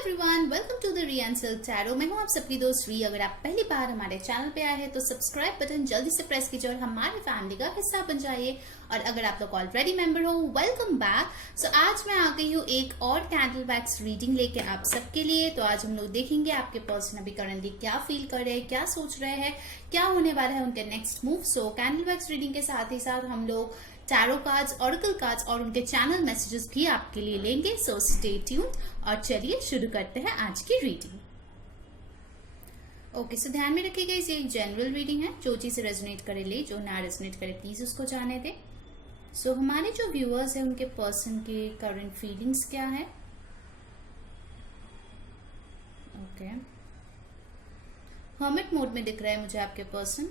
Everyone, welcome to the री Anselm tarot. मैं हूं आप सबकी दोस्त री। अगर आप पहली बार हमारे चैनल पे आए हैं तो सब्सक्राइब बटन जल्दी से प्रेस कीजिए और हमारे फैमिली का हिस्सा बन जाइए। और अगर आप लोग ऑलरेडी मेंबर हो, वेलकम बैक। सो आज मैं आ गई हूँ एक और कैंडल वैक्स रीडिंग लेके आप सबके लिए। तो आज हम लोग देखेंगे आपके पर्सन अभी करंटली क्या फील कर रहे हैं, क्या सोच रहे हैं, क्या होने वाला है उनके नेक्स्ट मूव। सो कैंडल वैक्स रीडिंग के साथ ही साथ हम लोग टैरो कार्ड्स, ऑरेकल कार्ड्स और उनके चैनल मैसेजेस भी आपके लिए लेंगे। सो स्टे ट्यून्ड और चलिए शुरू करते हैं आज की रीडिंग। ओके, सो ध्यान में रखिएगा ये एक जनरल रीडिंग है। जो चीज रेजोनेट करे ले, जो ना रेजोनेट करे प्लीज उसको जाने दे। सो हमारे जो व्यूअर्स हैं उनके पर्सन के करंट फीलिंग्स क्या है। ओके, हर्मिट मोड में दिख रहा है मुझे आपके पर्सन।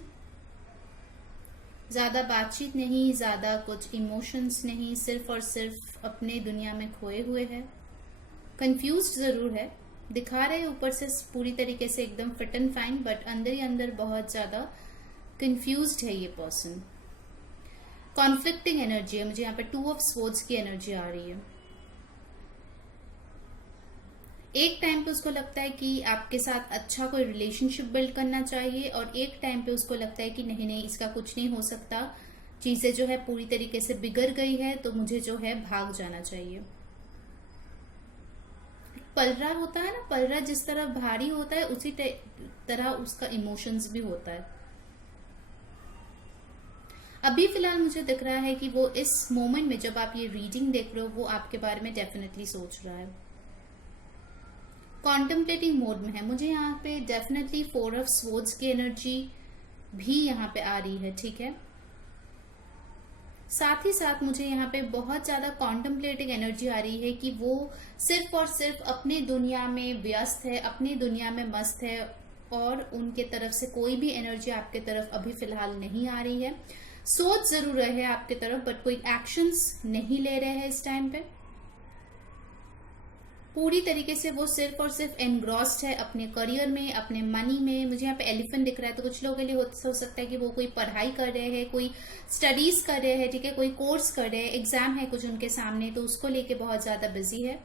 ज्यादा बातचीत नहीं, ज्यादा कुछ इमोशंस नहीं, सिर्फ और सिर्फ अपने दुनिया में खोए हुए हैं। कंफ्यूज्ड जरूर है, दिखा रहे ऊपर से पूरी तरीके से एकदम फिट एंड फाइन, बट अंदर ही अंदर बहुत ज्यादा कंफ्यूज्ड है ये पर्सन। कॉन्फ्लिक्टिंग एनर्जी है मुझे यहाँ पे। 2 ऑफ स्वॉर्ड्स की एनर्जी आ रही है। एक टाइम पे उसको लगता है कि आपके साथ अच्छा कोई रिलेशनशिप बिल्ड करना चाहिए, और एक टाइम पे उसको लगता है कि नहीं नहीं, इसका कुछ नहीं हो सकता, चीजें जो है पूरी तरीके से बिगड़ गई है, तो मुझे जो है भाग जाना चाहिए। पलरा होता है ना, पलरा जिस तरह भारी होता है उसी तरह उसका इमोशंस भी होता है। अभी फिलहाल मुझे दिख रहा है कि वो इस मोमेंट में जब आप ये रीडिंग देख रहे हो वो आपके बारे में डेफिनेटली सोच रहा है। कॉन्टेम्पलेटिंग मोड में है मुझे यहाँ पे। डेफिनेटली 4 ऑफ स्वॉर्ड्स की एनर्जी भी यहाँ पे आ रही है, ठीक है। साथ ही साथ मुझे यहाँ पे बहुत ज्यादा कॉन्टेम्पलेटिंग एनर्जी आ रही है कि वो सिर्फ और सिर्फ अपनी दुनिया में व्यस्त है, अपनी दुनिया में मस्त है, और उनके तरफ से कोई भी एनर्जी आपके तरफ अभी फिलहाल नहीं आ रही है। सोच जरूर रहे हैं आपके तरफ, बट कोई एक्शंस नहीं ले रहे हैं इस टाइम पे। पूरी तरीके से वो सिर्फ और सिर्फ एनग्रॉस्ड है अपने करियर में, अपने मनी में। मुझे यहाँ पे एलिफेंट दिख रहा है, तो कुछ लोगों के लिए हो सकता है कि वो कोई पढ़ाई कर रहे हैं, कोई स्टडीज कर रहे हैं, ठीक है, कोई कोर्स कर रहे हैं, एग्जाम है कुछ उनके सामने, तो उसको लेके बहुत ज्यादा बिजी है।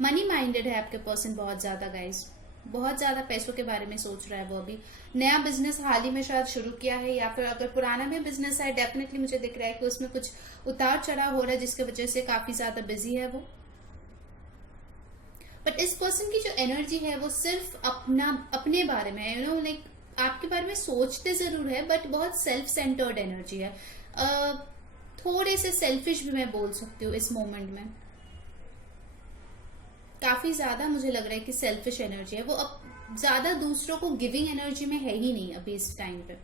मनी माइंडेड है आपके पर्सन बहुत ज्यादा गाइज, बहुत ज्यादा पैसों के बारे में सोच रहा है वो। अभी नया बिजनेस हाल ही में शायद शुरू किया है, या फिर अगर पुराना भी बिजनेस है, डेफिनेटली मुझे दिख रहा है कि उसमें कुछ उतार चढ़ाव हो रहा है जिसकी वजह से काफी ज्यादा बिजी है वो। बट इस पर्सन की जो एनर्जी है वो सिर्फ अपने बारे में है, लाइक आपके बारे में सोचते जरूर है, बट बहुत सेल्फ सेंटर्ड एनर्जी है। थोड़े से सेल्फिश भी मैं बोल सकती हूँ इस मोमेंट में। काफी ज्यादा मुझे लग रहा है कि सेल्फिश एनर्जी है वो। अब ज्यादा दूसरों को गिविंग एनर्जी में है ही नहीं अभी इस टाइम पे।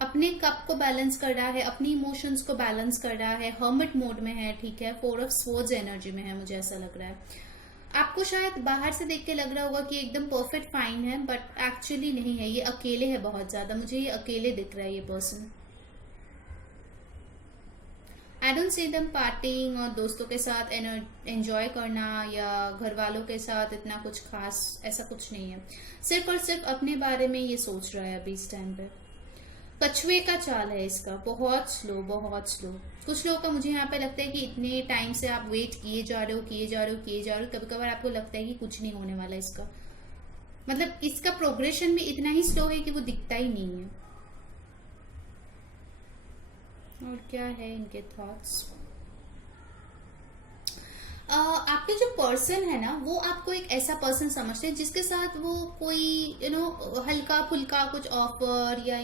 अपने कप को बैलेंस कर रहा है, अपनी इमोशंस को बैलेंस कर रहा है, हर्मिट मोड में है, ठीक है। 4 ऑफ स्वॉर्ड्स एनर्जी में है, मुझे ऐसा लग रहा है। आपको शायद बाहर से देख के लग रहा होगा कि एकदम परफेक्ट फाइन है, बट एक्चुअली नहीं है। ये अकेले है बहुत ज्यादा, मुझे ये अकेले दिख रहा है ये person. I don't see them parting और दोस्तों के साथ एंजॉय करना, या घर वालों के साथ इतना कुछ खास ऐसा कुछ नहीं है। सिर्फ और सिर्फ अपने बारे में ये सोच रहा है अभी इस टाइम पे। कछुए का चाल है इसका, बहुत स्लो, बहुत स्लो। कुछ लोगों का मुझे यहाँ पे लगता है कि इतने टाइम से आप वेट किए जा रहे हो, किए जा रहे हो, किए जा रहे हो, कभी कभार आपको लगता है कि कुछ नहीं होने वाला इसका। मतलब इसका प्रोग्रेशन भी इतना ही स्लो है कि वो दिखता ही नहीं है। और क्या है इनके थॉट्स। आपके जो पर्सन है ना, वो आपको एक ऐसा पर्सन समझते हैं जिसके साथ वो कोई हल्का फुल्का कुछ ऑफर, या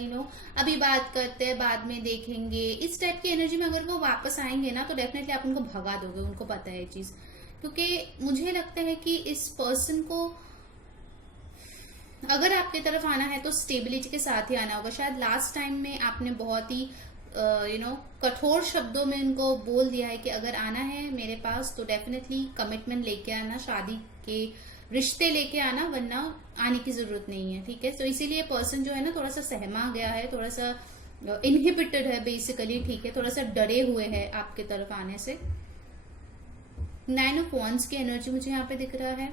अभी बात करते हैं बाद में देखेंगे, इस टाइप की एनर्जी में अगर वो वापस आएंगे ना, तो डेफिनेटली आप उनको भगा दोगे, उनको पता है ये चीज। क्योंकि मुझे लगता है कि इस पर्सन को अगर आपकी तरफ आना है तो स्टेबिलिटी के साथ ही आना होगा। शायद लास्ट टाइम में आपने बहुत ही कठोर शब्दों में उनको बोल दिया है कि अगर आना है मेरे पास तो डेफिनेटली कमिटमेंट लेके आना, शादी के रिश्ते लेके आना, वरना आने की जरूरत नहीं है, ठीक है। तो इसीलिए पर्सन जो है ना थोड़ा सा सहमा गया है, थोड़ा सा इनहिबिटेड है बेसिकली, ठीक है, थोड़ा सा डरे हुए हैं आपके तरफ आने से। 9 ऑफ वांड्स की एनर्जी मुझे यहाँ पे दिख रहा है।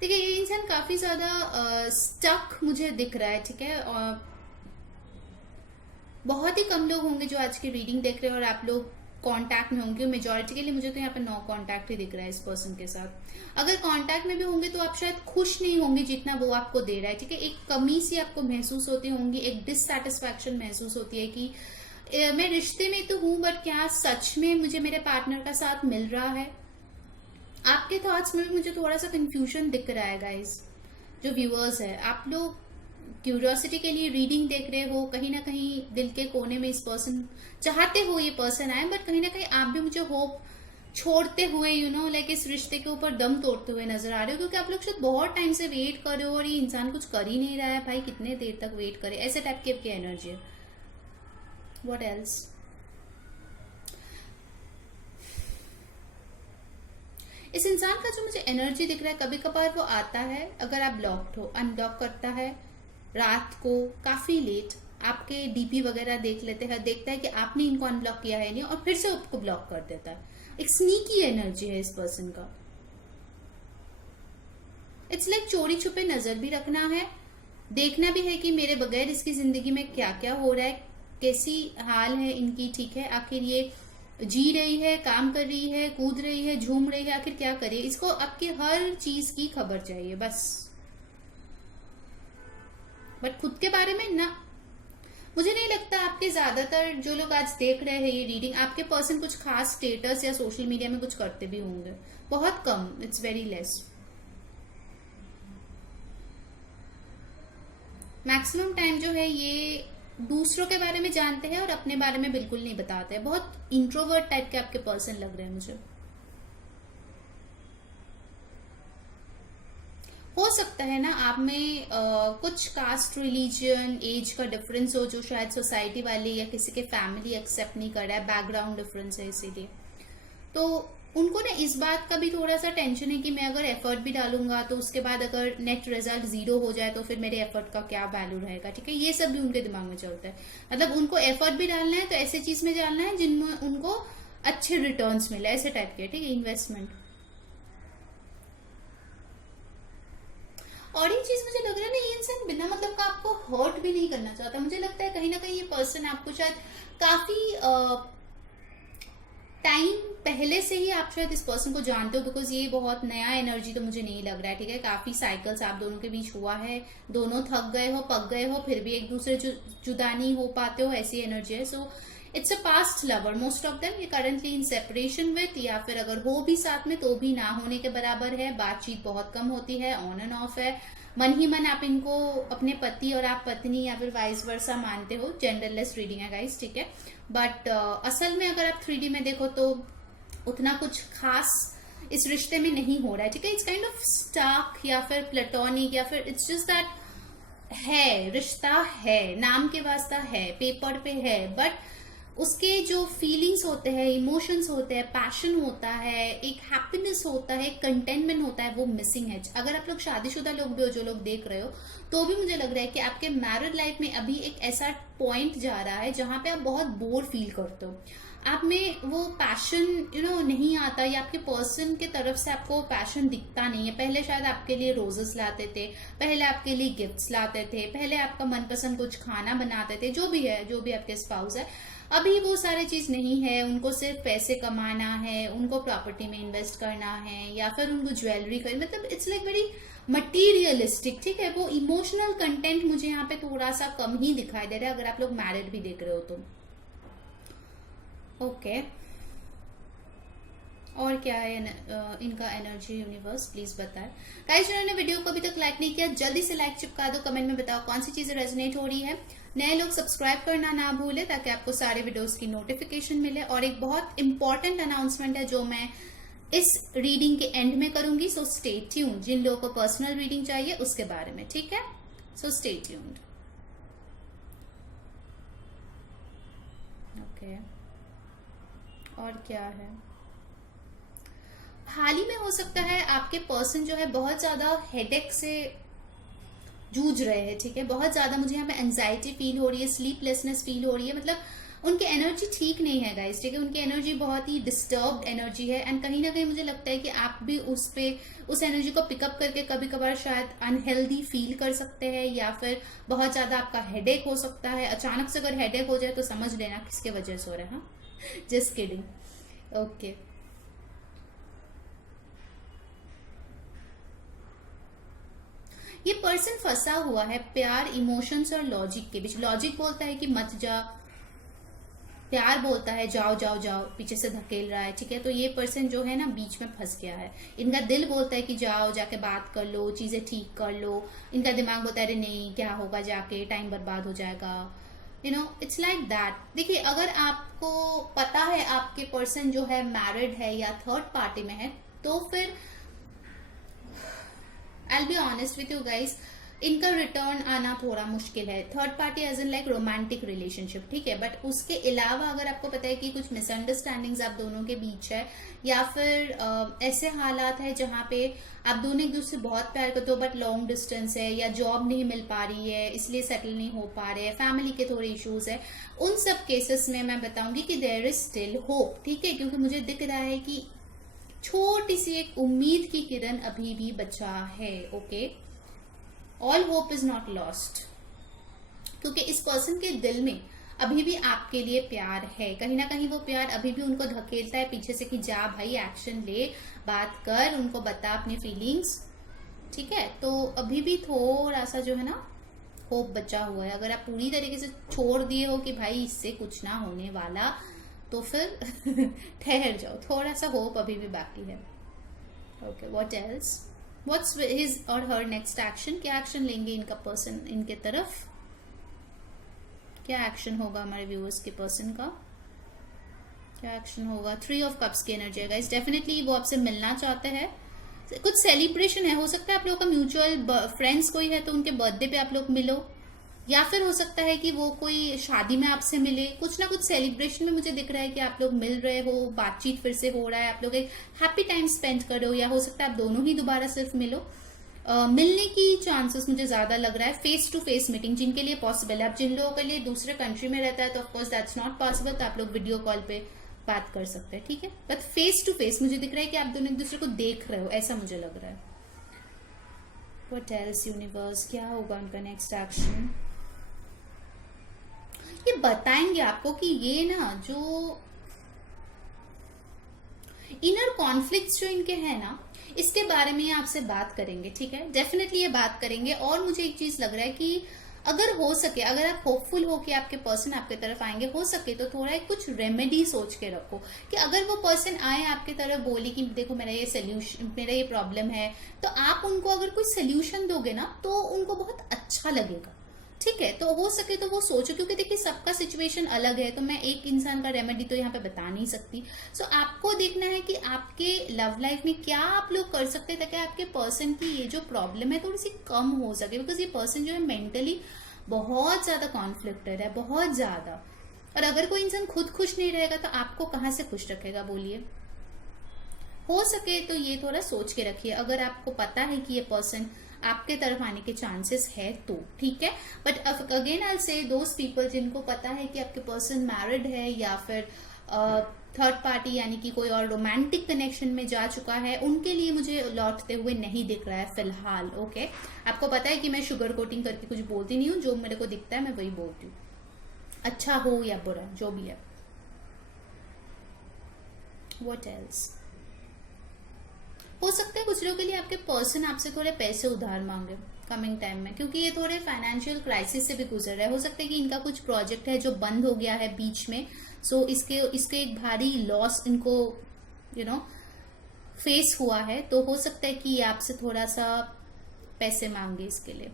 देखिए ये इंसान काफी ज्यादा स्टक मुझे दिख रहा है, ठीक है। और बहुत ही कम लोग होंगे जो आज की रीडिंग देख रहे हैं और आप लोग कांटेक्ट में होंगे। मेजोरिटी के लिए मुझे तो यहाँ पे नो कांटेक्ट ही दिख रहा है इस पर्सन के साथ। अगर कांटेक्ट में भी होंगे तो आप शायद खुश नहीं होंगे जितना वो आपको दे रहा है, ठीक है। एक कमी सी आपको महसूस होती होंगी, एक डिससैटिस्फैक्शन महसूस होती है कि मैं रिश्ते में तो हूं बट क्या सच में मुझे मेरे पार्टनर का साथ मिल रहा है। आपके थॉट्स में भी मुझे थोड़ा सा कंफ्यूजन दिख रहा है गाइस। जो व्यूअर्स है, आप लोग क्यूरियोसिटी के लिए रीडिंग देख रहे हो, कहीं ना कहीं दिल के कोने में इस पर्सन चाहते हो ये पर्सन आए, बट कहीं ना कहीं आप भी मुझे होप छोड़ते हुए लाइक इस रिश्ते के ऊपर दम तोड़ते हुए नजर आ रहे हो, क्योंकि आप लोग शायद बहुत टाइम से वेट कर रहे हो और ये इंसान कुछ कर ही नहीं रहा है। भाई कितने देर तक वेट करे, ऐसे टाइप की आपकी एनर्जी है। What else? इस इंसान का जो मुझे एनर्जी दिख रहा है, कभी कभार वो आता है, अगर आप ब्लॉक्ड हो, अनब्लॉक करता है रात को काफी लेट, आपके डीपी वगैरह देख लेते हैं, देखता है कि आपने इनको अनब्लॉक किया है नहीं, और फिर से आपको ब्लॉक कर देता है। एक स्नीकी एनर्जी है इस पर्सन का। इट्स लाइक चोरी छुपे नजर भी रखना है, देखना भी है कि मेरे बगैर इसकी जिंदगी में क्या क्या हो रहा है, कैसी हाल है इनकी, ठीक है। आखिर ये जी रही है, काम कर रही है, कूद रही है, झूम रही है, आखिर क्या करे, इसको आपकी हर चीज की खबर चाहिए बस। बट खुद के बारे में ना, मुझे नहीं लगता आपके ज्यादातर जो लोग आज देख रहे हैं ये रीडिंग, आपके पर्सन कुछ खास स्टेटस या सोशल मीडिया में कुछ करते भी होंगे, बहुत कम, it's very less. Maximum time जो है ये दूसरों के बारे में जानते हैं और अपने बारे में बिल्कुल नहीं बताते हैं। बहुत इंट्रोवर्ट टाइप के आपके पर्सन लग रहे हैं मुझे। हो सकता है ना आप में कुछ कास्ट, रिलीजन, एज का डिफरेंस हो जो शायद सोसाइटी वाले या किसी के फैमिली एक्सेप्ट नहीं कर रहा है, बैकग्राउंड डिफरेंस है इसीलिए। तो उनको ना इस बात का भी थोड़ा सा टेंशन है कि मैं अगर एफर्ट भी डालूंगा तो उसके बाद अगर नेट रिजल्ट 0 हो जाए तो फिर मेरे एफर्ट का क्या वैल्यू रहेगा, ठीक है। ये सब भी उनके दिमाग में चलता है। मतलब उनको एफर्ट भी डालना है तो ऐसे चीज में डालना है जिनमें उनको अच्छे रिटर्न्स मिले, ऐसे टाइप के, ठीक है, इन्वेस्टमेंट। और एक चीज मुझे लग रहा है ना, ये इंसान बिना मतलब का आपको हर्ट भी नहीं करना चाहता। मुझे लगता है कहीं ना कहीं ये पर्सन आपको शायद काफी टाइम पहले से ही आप शायद इस पर्सन को जानते हो, बिकॉज ये बहुत नया एनर्जी तो मुझे नहीं लग रहा है, ठीक है। काफी साइकिल्स आप दोनों के बीच हुआ है, दोनों थक गए हो, पक गए हो, फिर भी एक दूसरे जुदा नहीं हो पाते हो, ऐसी एनर्जी है। So it's a past lover, most of them ये करंटली इन सेपरेशन विथ, या फिर अगर हो भी साथ में तो भी ना होने के बराबर है। बातचीत बहुत कम होती है, ऑन एंड ऑफ है, मन ही मन आप इनको अपने पति और आप पत्नी या फिर वाइस वर्सा मानते हो। जेंडरलेस रीडिंग है गाइस, ठीक है। बट असल में अगर आप 3D में देखो तो उतना कुछ खास इस रिश्ते में नहीं हो रहा है, ठीक है। इट्स काइंड ऑफ स्टाक या फिर प्लेटोनिक, या फिर इट्स जस्ट दैट है, रिश्ता है, नाम के वास्ता है, पेपर पे है, बट उसके जो फीलिंग्स होते हैं, इमोशंस होते हैं, पैशन होता है, एक हैप्पीनेस होता है, कंटेनमेंट होता है, वो मिसिंग है। अगर आप लोग शादीशुदा लोग भी हो, जो लोग देख रहे हो, तो भी मुझे लग रहा है कि आपके मैरिड लाइफ में अभी एक ऐसा पॉइंट जा रहा है जहां पे आप बहुत बोर फील करते हो, आप में वो पैशन नहीं आता, या आपके पर्सन के तरफ से आपको पैशन दिखता नहीं है। पहले शायद आपके लिए रोजेस लाते थे, पहले आपके लिए गिफ्ट्स लाते थे, पहले आपका मनपसंद कुछ खाना बनाते थे, जो भी है, जो भी आपके स्पाउस है। अभी वो सारी चीज नहीं है, उनको सिर्फ पैसे कमाना है, उनको प्रॉपर्टी में इन्वेस्ट करना है, या फिर उनको ज्वेलरी कर, मतलब इट्स लाइक वेरी मटीरियलिस्टिक, ठीक है। वो इमोशनल कंटेंट मुझे यहाँ पे थोड़ा सा कम ही दिखाई दे रहा है, अगर आप लोग मैरिड भी देख रहे हो तो। ओके और क्या है इनका एनर्जी यूनिवर्स, प्लीज बताएं गाइस। जिन्होंने वीडियो को अभी तक लाइक नहीं किया, जल्दी से लाइक चिपका दो, कमेंट में बताओ कौन सी चीजें रेजोनेट हो रही है। नए लोग सब्सक्राइब करना ना भूले ताकि आपको सारे वीडियोस की नोटिफिकेशन मिले। और एक बहुत इंपॉर्टेंट अनाउंसमेंट है जो मैं इस रीडिंग के एंड में करूंगी, सो स्टे ट्यून्ड। जिन लोगों को पर्सनल रीडिंग चाहिए उसके बारे में, ठीक है, सो स्टे ट्यून्ड। ओके और क्या है, हाल ही में हो सकता है आपके पर्सन जो है बहुत ज्यादा हेडेक से जूझ रहे हैं, ठीक है। बहुत ज्यादा मुझे यहाँ पे एंजाइटी फील हो रही है, स्लीपलेसनेस फील हो रही है, मतलब उनकी एनर्जी ठीक नहीं है गाइस, ठीक है। उनकी एनर्जी बहुत ही डिस्टर्ब्ड एनर्जी है, एंड कहीं ना कहीं मुझे लगता है कि आप भी उस एनर्जी को पिकअप करके कभी कभार शायद अनहेल्दी फील कर सकते हैं, या फिर बहुत ज्यादा आपका हेडेक हो सकता है। अचानक से अगर हेडेक हो जाए तो समझ लेना किसके वजह से हो रहा है। हाँ? Just kidding. ओके. ये पर्सन फंसा हुआ है प्यार, इमोशंस और लॉजिक के बीच. लॉजिक बोलता है कि मत जा, प्यार बोलता है जाओ जाओ जाओ, पीछे से धकेल रहा है. ठीक है, तो ये पर्सन जो है ना बीच में फंस गया है. इनका दिल बोलता है कि जाओ, जाके बात कर लो, चीजें ठीक कर लो. इनका दिमाग बोलता है अरे नहीं, क्या होगा, जाके टाइम बर्बाद हो जाएगा. You know, it's like that. देखिए, अगर आपको पता है आपके पर्सन जो है मैरिड है या थर्ड पार्टी में है, तो फिर I'll be honest with you guys, इनका रिटर्न आना थोड़ा मुश्किल है. Third party as in like romantic relationship, ठीक है. बट उसके अलावा अगर आपको पता है कि कुछ मिसअंडरस्टैंडिंग्स आप दोनों के बीच है, या फिर ऐसे हालात है जहाँ पे आप दोनों एक दूसरे से बहुत प्यार करते हो बट लॉन्ग डिस्टेंस है, या जॉब नहीं मिल पा रही है इसलिए सेटल नहीं हो पा रहे हैं, फैमिली के थोड़े इश्यूज है, उन सब केसेस में मैं बताऊंगी कि देयर इज स्टिल होप. ठीक है, क्योंकि मुझे दिख रहा है कि छोटी सी एक उम्मीद की किरण अभी भी बचा है. Okay, all hope is not lost, क्योंकि इस पर्सन के दिल में अभी भी आपके लिए प्यार है. कहीं ना कहीं वो प्यार अभी भी उनको धकेलता है पीछे से कि जा भाई, एक्शन ले, बात कर, उनको बता अपनी फीलिंग्स. ठीक है, तो अभी भी थोड़ा सा जो है ना होप बचा हुआ है. अगर आप पूरी तरीके से छोड़ दिए हो कि भाई इससे कुछ ना होने वाला, तो फिर ठहर जाओ, थोड़ा सा होप अभी भी बाकी है. Okay, what else, what's his और हर नेक्स्ट एक्शन. क्या एक्शन लेंगे इनका पर्सन इनके तरफ, क्या एक्शन होगा हमारे व्यूअर्स के पर्सन का, क्या एक्शन होगा. 3 ऑफ कप्स की एनर्जी है गाइस. डेफिनेटली वो आपसे मिलना चाहते हैं. कुछ सेलिब्रेशन है, हो सकता है आप लोगों का म्यूचुअल फ्रेंड्स कोई है तो उनके बर्थडे पे आप लोग मिलो, या फिर हो सकता है कि वो कोई शादी में आपसे मिले. कुछ ना कुछ सेलिब्रेशन में मुझे दिख रहा है कि आप लोग मिल रहे हो, बातचीत फिर से हो रहा है, आप लोग एक हैप्पी टाइम स्पेंड कर रहे हो, या हो सकता है आप दोनों ही दोबारा सिर्फ मिलो. मिलने की चांसेस मुझे ज्यादा लग रहा है. फेस टू फेस मीटिंग जिनके लिए पॉसिबल है. अब जिन लोगों के लिए दूसरे कंट्री में रहता है तो ऑफकोर्स दैट्स नॉट पॉसिबल, तो आप लोग वीडियो कॉल पे बात कर सकते हैं. ठीक है, बट फेस टू फेस मुझे दिख रहा है कि आप दोनों एक दूसरे को देख रहे हो, ऐसा मुझे लग रहा है. व्हाट एल्स यूनिवर्स, क्या होगा उनका नेक्स्ट एक्शन. ये बताएंगे आपको कि ये ना जो इनर कॉन्फ्लिक्ट्स जो इनके हैं ना, इसके बारे में आपसे बात करेंगे. ठीक है, डेफिनेटली ये बात करेंगे. और मुझे एक चीज लग रहा है कि अगर हो सके, अगर आप होपफुल हो कि आपके पर्सन आपके तरफ आएंगे, हो सके तो थोड़ा एक कुछ रेमेडी सोच के रखो कि अगर वो पर्सन आए आपके तरफ, बोले कि देखो मेरा ये सोल्यूशन, मेरा ये प्रॉब्लम है, तो आप उनको अगर कोई सोल्यूशन दोगे ना तो उनको बहुत अच्छा लगेगा. ठीक है, तो हो सके तो वो सोचो, क्योंकि देखिए सबका सिचुएशन अलग है, तो मैं एक इंसान का रेमेडी तो यहाँ पे बता नहीं सकती. सो आपको देखना है कि आपके लव लाइफ में क्या आप लोग कर सकते हैं ताकि आपके पर्सन की ये जो प्रॉब्लम है थोड़ी सी कम हो सके. बिकॉज ये पर्सन जो है मेंटली बहुत ज्यादा कॉन्फ्लिक्टेड है, बहुत ज्यादा. और अगर कोई इंसान खुद खुश नहीं रहेगा तो आपको कहाँ से खुश रखेगा, बोलिए. हो सके तो ये थोड़ा सोच के रखिए. अगर आपको पता है कि ये पर्सन आपके तरफ आने के चांसेस है तो ठीक है. बट अगेन आई से दोज पीपल जिनको पता है कि आपके पर्सन मैरिड है या फिर थर्ड पार्टी यानी कि कोई और रोमांटिक कनेक्शन में जा चुका है, उनके लिए मुझे लौटते हुए नहीं दिख रहा है फिलहाल. ओके, आपको पता है कि मैं शुगर कोटिंग करके कुछ बोलती नहीं हूँ, जो मेरे को दिखता है मैं वही बोलती हूँ, अच्छा हो या बुरा जो भी है. व्हाट एल्स, हो सकता है कुछ लोगों के लिए आपके पर्सन आपसे थोड़े पैसे उधार मांगे कमिंग टाइम में, क्योंकि ये थोड़े फाइनेंशियल क्राइसिस से भी गुजर रहा है. हो सकता है कि इनका कुछ प्रोजेक्ट है जो बंद हो गया है बीच में, सो इसके एक भारी लॉस इनको फेस हुआ है. तो हो सकता है कि ये आपसे थोड़ा सा पैसे मांगे इसके लिए.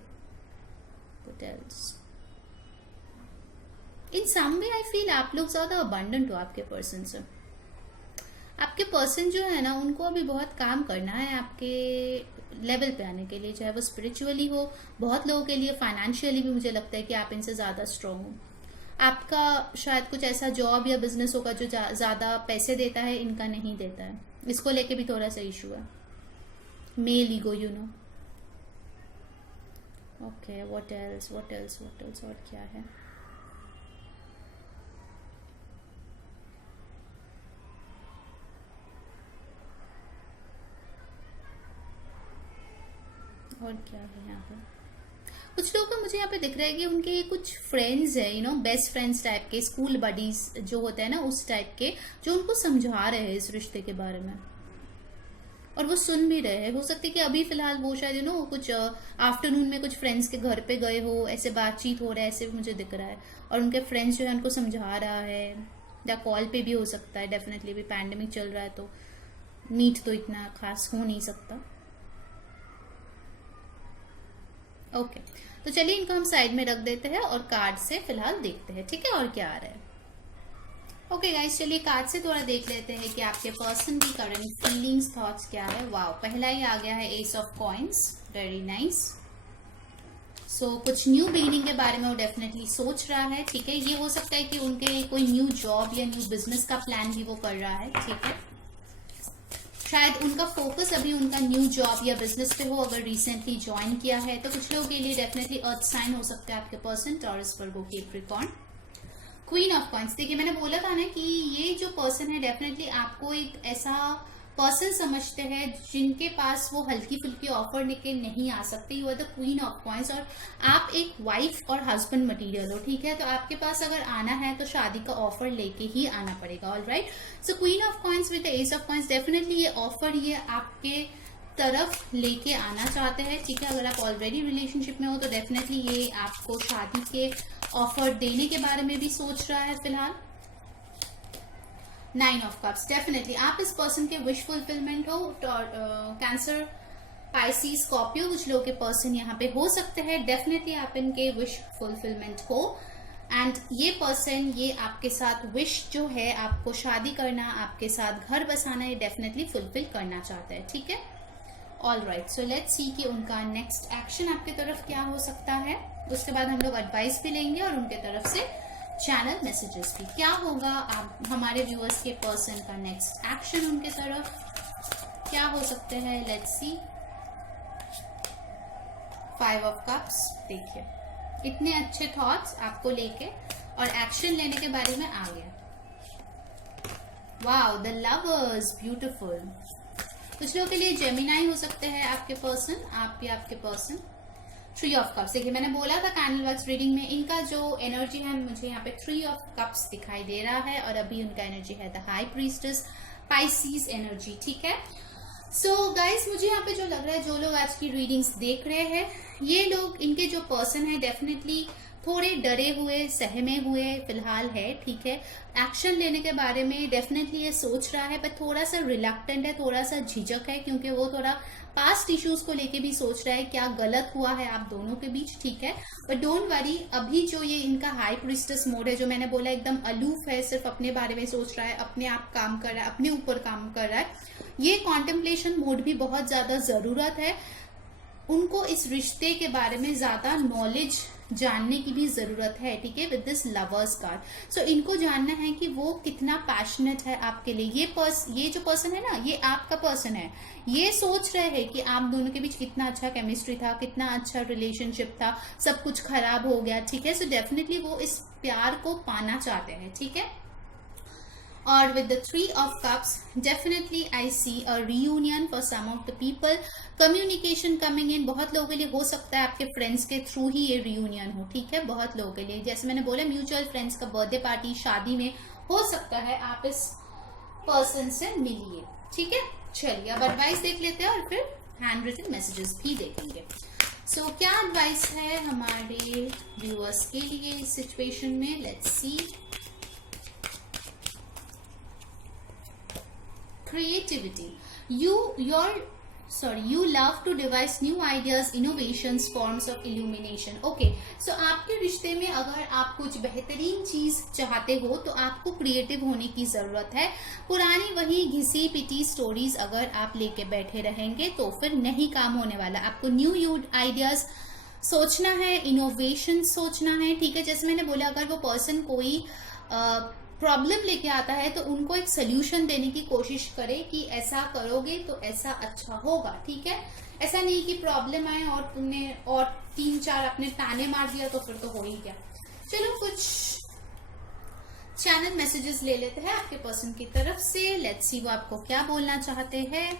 इन सम वे आई फील आप लोग ज्यादा अबंडेंट हो आपके पर्सन से. आपके पर्सन जो है ना, उनको अभी बहुत काम करना है आपके लेवल पे आने के लिए, चाहे वो स्पिरिचुअली हो, बहुत लोगों के लिए फाइनेंशियली भी मुझे लगता है कि आप इनसे ज्यादा स्ट्रांग हो. आपका शायद कुछ ऐसा जॉब या बिजनेस होगा जो ज्यादा पैसे देता है, इनका नहीं देता है. इसको लेके भी थोड़ा सा इशू है. Male ego okay, what else और क्या है. और क्या है यहाँ पे. कुछ लोगों का मुझे यहाँ पे दिख रहा है कि उनके कुछ फ्रेंड्स है, बेस्ट फ्रेंड्स टाइप के, स्कूल बडीज जो होते हैं ना उस टाइप के, जो उनको समझा रहे हैं इस रिश्ते के बारे में, और वो सुन भी रहे हैं। हो सकता है कि अभी फिलहाल वो शायद कुछ आफ्टरनून में कुछ फ्रेंड्स के घर पे गए हो, ऐसे बातचीत हो रहा है, ऐसे मुझे दिख रहा है, और उनके फ्रेंड्स जो है उनको समझा रहा है, या कॉल पे भी हो सकता है। डेफिनेटली भी पैंडेमिक चल रहा है तो मीट तो इतना खास हो नहीं सकता। ओके, तो चलिए इनको हम साइड में रख देते हैं और कार्ड से फिलहाल देखते हैं, ठीक है, और क्या आ रहा है। ओके गाइस, चलिए कार्ड से थोड़ा देख लेते हैं कि आपके पर्सन की करंट फीलिंग्स, थॉट्स क्या है। वाओ, पहला ही आ गया है ace of coins, very nice. So कुछ न्यू बिगिनिंग के बारे में वो डेफिनेटली सोच रहा है, ठीक है। ये हो सकता है कि उनके कोई न्यू जॉब या न्यू बिजनेस का प्लान भी वो कर रहा है, ठीक है। शायद उनका फोकस अभी उनका न्यू जॉब या बिजनेस पे हो, अगर रिसेंटली ज्वाइन किया है तो। कुछ लोगों के लिए डेफिनेटली अर्थ साइन हो सकता है आपके person, taurus, Virgo, Capricorn. Queen of coins, देखिए मैंने बोला था ना कि ये जो पर्सन है डेफिनेटली आपको एक ऐसा पर्सन समझते हैं जिनके पास वो हल्की फुल्की ऑफर लेके नहीं आ सकते। You are the queen of coins, और आप एक वाइफ और हस्बैंड मटेरियल हो, ठीक है। तो आपके पास अगर आना है तो शादी का ऑफर लेके ही आना पड़ेगा, alright. So queen of coins with the S of coins, definitely ये ऑफर ये आपके तरफ लेके आना चाहते हैं, ठीक है। अगर आप ऑलरेडी रिलेशनशिप में हो तो डेफिनेटली ये आपको शादी के ऑफर देने के बारे में भी सोच रहा है फिलहाल। 9 ऑफ कप्स, डेफिनेटली आप इस पर्सन के विश फुलफिलमेंट हो। कैंसर, पाइसिस, स्कॉर्पियो, कुछ लोगों के पर्सन यहाँ पे हो सकते हैं, डेफिनेटली आप इनके विश फुलफिलमेंट हो। एंड ये पर्सन ये आपके साथ विश जो है आपको शादी करना, आपके साथ घर बसाना, ये डेफिनेटली फुलफिल करना चाहता है, ठीक है। All right, so let's see कि उनका नेक्स्ट एक्शन आपके तरफ क्या हो सकता है। उसके बाद हम लोग एडवाइस भी लेंगे और उनके तरफ से चैनल मैसेजेस भी। क्या होगा आप हमारे व्यूअर्स के पर्सन का नेक्स्ट एक्शन उनके तरफ क्या हो सकते हैं, लेट्स सी। 5 ऑफ कप्स, देखिए इतने अच्छे थॉट्स आपको लेके और एक्शन लेने के बारे में आ गया। Wow, the lovers, beautiful. कुछ लोगों के लिए जेमिनाई हो सकते हैं आपके पर्सन, आप या आपके पर्सन। 3 ऑफ कप्स, देखिए मैंने बोला था कैंडल वर्क्स रीडिंग में इनका जो एनर्जी है, मुझे यहाँ पे 3 ऑफ कप्स दिखाई दे रहा है, और अभी उनका एनर्जी है the high priestess, Pisces energy, ठीक है। सो गाइस, मुझे यहाँ पे जो लग रहा है, जो लोग आज की रीडिंग्स देख रहे हैं, ये लोग, इनके जो पर्सन है डेफिनेटली थोड़े डरे हुए, सहमे हुए फिलहाल है, ठीक है। एक्शन लेने के बारे में डेफिनेटली ये सोच रहा है, पर थोड़ा सा रिलक्टेंट है, थोड़ा सा झिझक है, क्योंकि वो थोड़ा पास्ट इश्यूज को लेके भी सोच रहा है क्या गलत हुआ है आप दोनों के बीच, ठीक है। बट डोंट वरी, अभी जो ये इनका हाई प्रीस्टेस मोड है, जो मैंने बोला एकदम अलूफ है, सिर्फ अपने बारे में सोच रहा है, अपने आप काम कर रहा है, अपने ऊपर काम कर रहा है, ये कॉन्टेम्पलेशन मोड भी बहुत ज्यादा जरूरत है। उनको इस रिश्ते के बारे में ज्यादा नॉलेज जानने की भी जरूरत है, ठीक है, विद दिस लवर्स कार्ड। सो इनको जानना है कि वो कितना पैशनेट है आपके लिए। ये जो पर्सन है ना, ये आपका पर्सन है, ये सोच रहे हैं कि आप दोनों के बीच कितना अच्छा केमिस्ट्री था, कितना अच्छा रिलेशनशिप था, सब कुछ खराब हो गया, ठीक है। सो डेफिनेटली वो इस प्यार को पाना चाहते हैं, ठीक है। और with the 3 of cups, definitely I see a reunion for some of the people, communication coming in। बहुत लोगों के लिए हो सकता है आपके फ्रेंड्स के थ्रू ही ये reunion हो, ठीक है। बहुत लोगों के लिए, जैसे मैंने बोला, म्यूचुअल फ्रेंड्स का बर्थडे पार्टी, शादी में हो सकता है आप इस पर्सन से मिलिए, ठीक है। चलिए अब एडवाइस देख लेते हैं और फिर हैंड रिटन मैसेजेस भी देखेंगे। सो क्या एडवाइस है हमारे व्यूअर्स के लिए इस सिचुएशन में, let's see. Creativity, you love to devise new ideas, innovations, forms of illumination। Okay, so आपके रिश्ते में अगर आप कुछ बेहतरीन चीज चाहते हो तो आपको क्रिएटिव होने की जरूरत है। पुरानी वही घिसी पिटी स्टोरीज अगर आप लेके बैठे रहेंगे तो फिर नहीं काम होने वाला। आपको न्यू आइडियाज सोचना है, इनोवेशन सोचना है, ठीक है। जैसे मैंने बोला, अगर वो पर्सन कोई प्रॉब्लम लेके आता है तो उनको एक सोल्यूशन देने की कोशिश करे कि ऐसा करोगे तो ऐसा अच्छा होगा, ठीक है। ऐसा नहीं कि प्रॉब्लम आए और तुमने और 3-4 अपने ताने मार दिया तो फिर तो हो ही गया। चलो कुछ चैनल मैसेजेस ले लेते हैं आपके पर्सन की तरफ से, लेट्स सी वो आपको क्या बोलना चाहते हैं।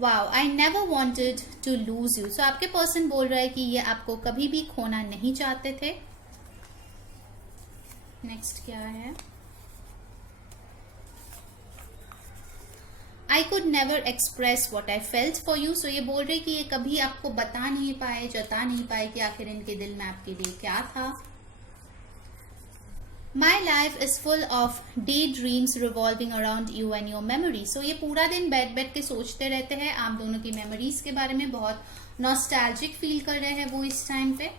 Wow, I never wanted to lose you. So आपके पर्सन बोल रहा है कि ये आपको कभी भी खोना नहीं चाहते थे। नेक्स्ट क्या है? I could never express what I felt for you. So ये बोल रहे कि ये कभी आपको बता नहीं पाए, जता नहीं पाए कि आखिर इनके दिल में आपके लिए क्या था। My life is full of daydreams revolving around you and your memory. So ये पूरा दिन बैठ बैठ के सोचते रहते हैं आप दोनों की मेमोरीज के बारे में, बहुत नॉस्टैल्जिक फील कर रहे हैं वो इस टाइम पे।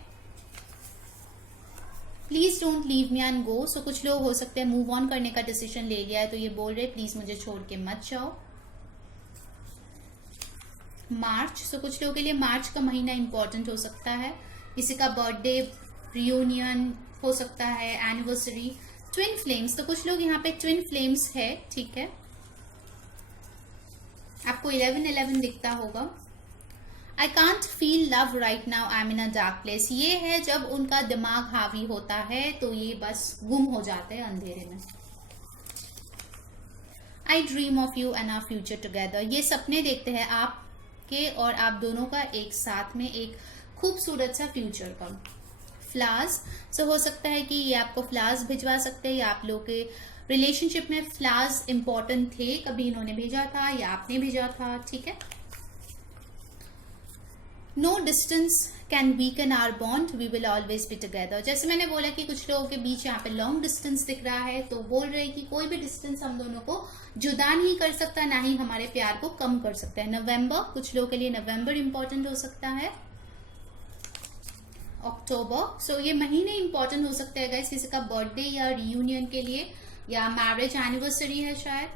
Please don't leave me and go. So कुछ लोग हो सकते हैं मूव ऑन करने का डिसीजन ले लिया है, तो ये बोल रहे प्लीज मुझे छोड़ के मत जाओ। मार्च, सो कुछ लोगों के लिए मार्च का महीना इंपॉर्टेंट हो सकता है। किसी का बर्थडे, रियूनियन हो सकता है, एनिवर्सरी। ट्विन फ्लेम्स, तो कुछ लोग यहाँ पे ट्विन फ्लेम्स है, ठीक है। आपको 11-11 दिखता होगा। I can't feel love right now, I am in a dark place. ये है जब उनका दिमाग हावी होता है तो ये बस गुम हो जाते हैं अंधेरे में। I dream of you and our future together. ये सपने देखते हैं आपके और आप दोनों का एक साथ में एक खूबसूरत सा फ्यूचर का। फ्लावर्स, सो हो सकता है कि ये आपको फ्लावर्स भिजवा सकते हैं, या आप लोग के रिलेशनशिप में फ्लावर्स इंपॉर्टेंट थे, कभी इन्होंने भेजा था या आपने भेजा था, ठीक है। No distance can weaken our bond, we will always be together. जैसे मैंने बोला कि कुछ लोगों के बीच यहाँ पे लॉन्ग डिस्टेंस दिख रहा है, तो बोल रहे हैं कि कोई भी डिस्टेंस हम दोनों को जुदा नहीं कर सकता, ना ही हमारे प्यार को कम कर सकता है। नवंबर, कुछ लोगों के लिए नवंबर इंपॉर्टेंट हो सकता है। अक्टूबर, सो ये महीने इंपॉर्टेंट हो सकते हैं गाइस, किसी का बर्थडे या रियूनियन के लिए, या मैरिज एनिवर्सरी है शायद।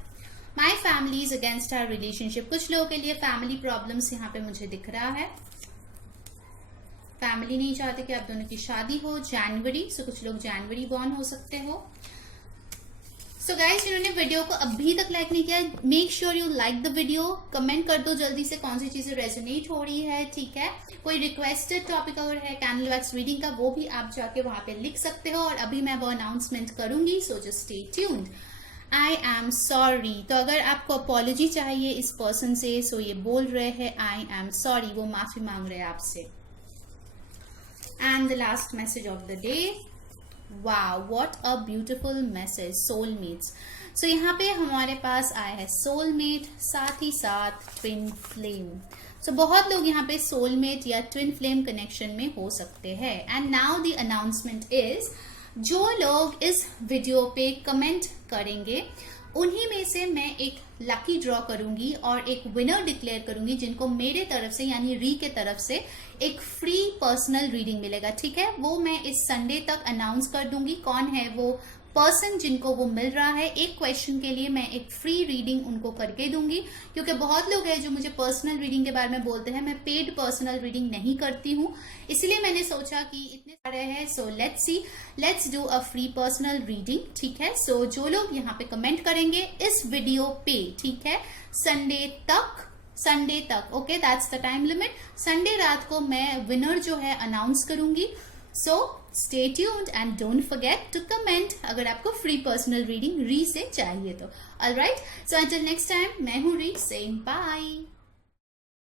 My family is against our relationship, कुछ लोगों के लिए फैमिली प्रॉब्लम्स यहाँ पे मुझे दिख रहा है। फैमिली नहीं चाहते कि आप दोनों की शादी हो। जनवरी, सो कुछ लोग जनवरी बॉर्न हो सकते हो। सो गाइज, जिन्होंने वीडियो को अभी तक लाइक नहीं किया, make sure you like the video. Comment कर दो जल्दी से कौन सी चीजें रेजोनेट हो रही है, ठीक है। कोई रिक्वेस्टेड टॉपिक अगर है कैंडल वैक्स रीडिंग का, वो भी आप जाके वहां पे लिख सकते हो, और अभी मैं वो अनाउंसमेंट करूंगी, so just stay tuned. I am sorry, तो अगर आपको अपॉलॉजी चाहिए इस पर्सन से, सो ये बोल रहे हैं आई एम सॉरी, वो माफी मांग रहे हैं आपसे। And the last message of the day, wow what a beautiful message, soulmates. So यहाँ पे हमारे पास आया है सोलमेट, साथ ही साथ ट्विन फ्लेम। सो बहुत लोग यहाँ पे सोलमेट या ट्विन फ्लेम कनेक्शन में हो सकते हैं। And now the announcement is, जो लोग इस वीडियो पे कमेंट करेंगे उन्हीं में से मैं एक लकी ड्रॉ करूंगी और एक विनर डिक्लेयर करूंगी, जिनको मेरे तरफ से यानी री के तरफ से एक फ्री पर्सनल रीडिंग मिलेगा, ठीक है। वो मैं इस संडे तक अनाउंस कर दूंगी कौन है वो पर्सन जिनको वो मिल रहा है। एक क्वेश्चन के लिए मैं एक फ्री रीडिंग उनको करके दूंगी, क्योंकि बहुत लोग हैं जो मुझे पर्सनल रीडिंग के बारे में बोलते हैं, मैं पेड पर्सनल रीडिंग नहीं करती हूँ, इसलिए मैंने सोचा कि इतने सारे हैं, so let's see, let's do a free personal reading, ठीक है। सो जो लोग यहाँ पे कमेंट करेंगे इस वीडियो पे, ठीक है, संडे तक, okay, that's the time limit. Sunday रात को मैं विनर जो है अनाउंस करूंगी। So stay tuned and don't forget to comment अगर आपको फ्री पर्सनल रीडिंग री से चाहिए तो। Alright, so until next time, मैं हूँ री, सेइंग बाय।